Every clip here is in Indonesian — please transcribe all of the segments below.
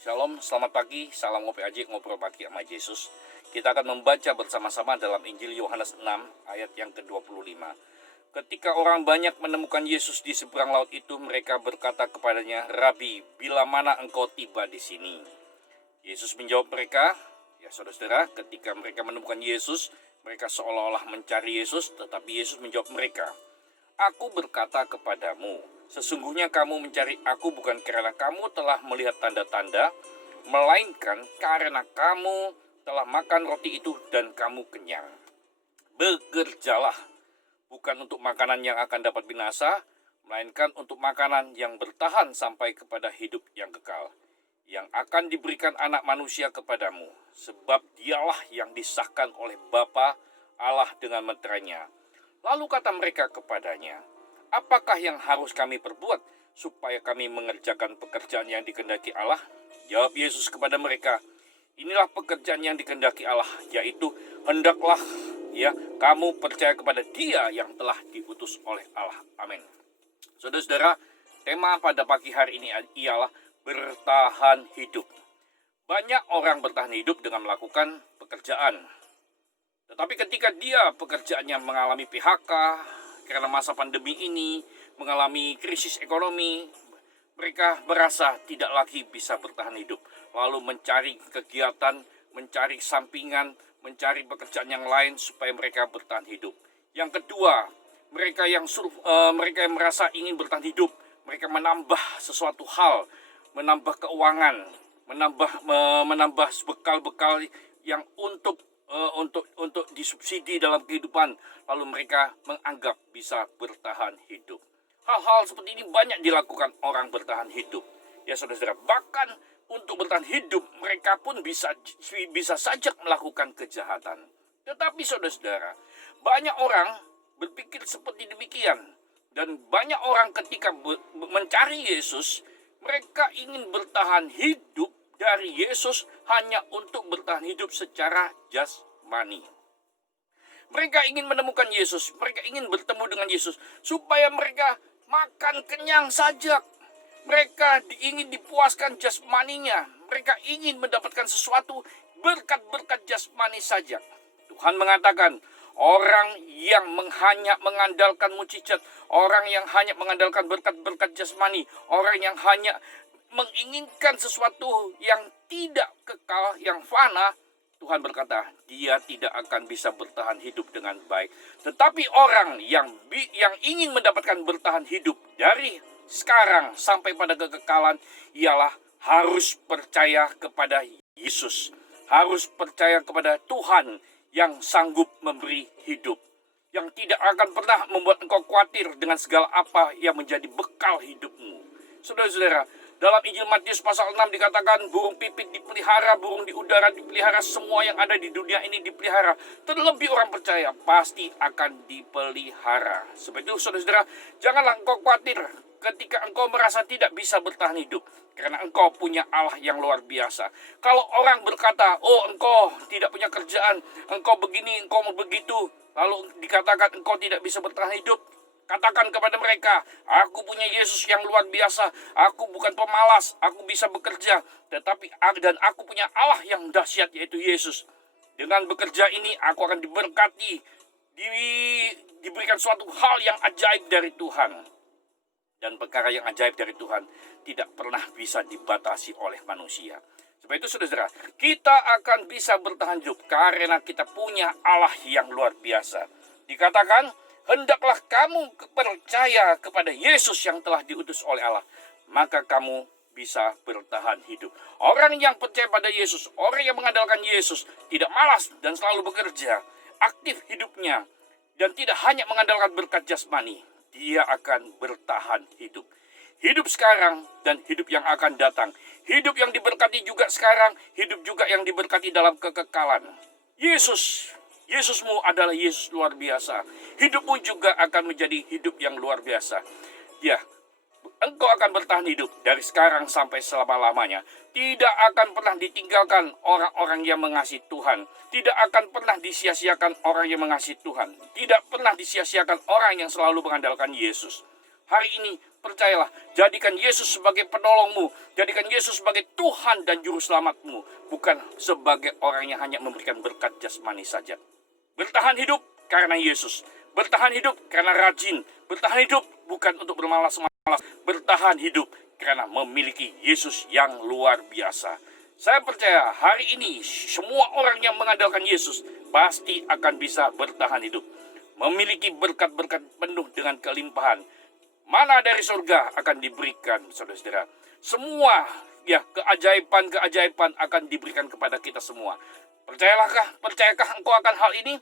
Shalom, selamat pagi, salam ngopi aja, ngobrol pagi sama Yesus. Kita akan membaca bersama-sama dalam Injil Yohanes 6 ayat yang ke-25. Ketika orang banyak menemukan Yesus di seberang laut itu, mereka berkata kepadanya, "Rabi, bila mana engkau tiba di sini?" Yesus menjawab mereka, ya saudara-saudara, ketika mereka menemukan Yesus, mereka seolah-olah mencari Yesus, tetapi Yesus menjawab mereka, "Aku berkata kepadamu, sesungguhnya kamu mencari aku bukan karena kamu telah melihat tanda-tanda, melainkan karena kamu telah makan roti itu dan kamu kenyang. Bekerjalah, bukan untuk makanan yang akan dapat binasa, melainkan untuk makanan yang bertahan sampai kepada hidup yang kekal, yang akan diberikan anak manusia kepadamu, sebab dialah yang disahkan oleh Bapa Allah dengan meterainya." Lalu kata mereka kepadanya, "Apakah yang harus kami perbuat supaya kami mengerjakan pekerjaan yang dikehendaki Allah?" Jawab Yesus kepada mereka, "Inilah pekerjaan yang dikehendaki Allah, yaitu hendaklah kamu percaya kepada Dia yang telah diutus oleh Allah." Amin. Saudara-saudara, tema pada pagi hari ini ialah bertahan hidup. Banyak orang bertahan hidup dengan melakukan pekerjaan. Tetapi ketika dia pekerjaannya mengalami PHK karena masa pandemi ini, mengalami krisis ekonomi, mereka merasa tidak lagi bisa bertahan hidup. Lalu mencari kegiatan, mencari sampingan, mencari pekerjaan yang lain supaya mereka bertahan hidup. Yang kedua, mereka yang merasa ingin bertahan hidup, mereka menambah sesuatu hal, menambah keuangan, menambah bekal-bekal yang untuk disubsidi dalam kehidupan, lalu mereka menganggap bisa bertahan hidup. Hal-hal seperti ini banyak dilakukan orang bertahan hidup. Ya saudara-saudara, bahkan untuk bertahan hidup mereka pun bisa saja melakukan kejahatan. Tetapi saudara-saudara, banyak orang berpikir seperti demikian. Dan banyak orang ketika mencari Yesus, mereka ingin bertahan hidup dari Yesus hanya untuk bertahan hidup secara jasmani. Mereka ingin menemukan Yesus, mereka ingin bertemu dengan Yesus supaya mereka makan kenyang saja. Mereka ingin dipuaskan jasmaninya, mereka ingin mendapatkan sesuatu berkat-berkat jasmani saja. Tuhan mengatakan, orang yang hanya mengandalkan mukjizat, orang yang hanya mengandalkan berkat-berkat jasmani, orang yang hanya menginginkan sesuatu yang tidak kekal, yang fana, Tuhan berkata, dia tidak akan bisa bertahan hidup dengan baik. Tetapi orang yang ingin mendapatkan bertahan hidup dari sekarang sampai pada kekekalan, ialah harus percaya kepada Yesus. Harus percaya kepada Tuhan yang sanggup memberi hidup, yang tidak akan pernah membuat engkau khawatir dengan segala apa yang menjadi bekal hidupmu. Saudara-saudara, dalam Injil Matius pasal 6 dikatakan, burung pipit dipelihara, burung di udara dipelihara, semua yang ada di dunia ini dipelihara. Terlebih orang percaya pasti akan dipelihara. Sebab itu saudara-saudara, janganlah engkau khawatir ketika engkau merasa tidak bisa bertahan hidup, karena engkau punya Allah yang luar biasa. Kalau orang berkata, "Oh, engkau tidak punya kerjaan, engkau begini, engkau begitu," lalu dikatakan engkau tidak bisa bertahan hidup, katakan kepada mereka, "Aku punya Yesus yang luar biasa. Aku bukan pemalas, aku bisa bekerja, dan aku punya Allah yang dahsyat, yaitu Yesus. Dengan bekerja ini aku akan diberkati, diberikan suatu hal yang ajaib dari Tuhan." Dan perkara yang ajaib dari Tuhan tidak pernah bisa dibatasi oleh manusia. Sebab itu saudara, kita akan bisa bertahan hidup karena kita punya Allah yang luar biasa. Dikatakan, hendaklah kamu percaya kepada Yesus yang telah diutus oleh Allah, maka kamu bisa bertahan hidup. Orang yang percaya pada Yesus, orang yang mengandalkan Yesus, tidak malas dan selalu bekerja, aktif hidupnya, dan tidak hanya mengandalkan berkat jasmani, dia akan bertahan hidup. Hidup sekarang dan hidup yang akan datang. Hidup yang diberkati juga sekarang, hidup juga yang diberkati dalam kekekalan. Yesusmu adalah Yesus luar biasa. Hidupmu juga akan menjadi hidup yang luar biasa. Ya, engkau akan bertahan hidup dari sekarang sampai selama-lamanya. Tidak akan pernah ditinggalkan orang-orang yang mengasihi Tuhan. Tidak akan pernah disia-siakan orang yang mengasihi Tuhan. Tidak pernah disia-siakan orang yang selalu mengandalkan Yesus. hari ini percayalah, jadikan Yesus sebagai penolongmu, jadikan Yesus sebagai Tuhan dan Juru Selamatmu, bukan sebagai orang yang hanya memberikan berkat jasmani saja. Bertahan hidup karena Yesus, bertahan hidup karena rajin, bertahan hidup bukan untuk bermalas-malas, bertahan hidup karena memiliki Yesus yang luar biasa. Saya percaya hari ini semua orang yang mengandalkan Yesus pasti akan bisa bertahan hidup, memiliki berkat-berkat penuh dengan kelimpahan. Mana dari surga akan diberikan, saudara-saudara. Semua keajaiban-keajaiban akan diberikan kepada kita semua. Percayakah engkau akan hal ini?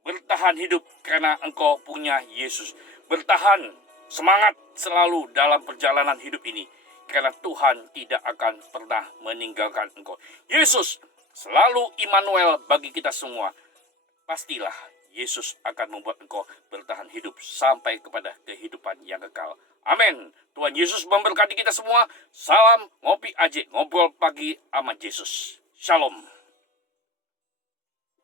Bertahan hidup karena engkau punya Yesus. Bertahan semangat selalu dalam perjalanan hidup ini, karena Tuhan tidak akan pernah meninggalkan engkau. Yesus selalu Immanuel bagi kita semua. Pastilah Yesus akan membuat engkau bertahan hidup sampai kepada kehidupan yang kekal. Amin. Tuhan Yesus memberkati kita semua. Salam ngopi aja, ngobrol pagi sama Yesus. Shalom.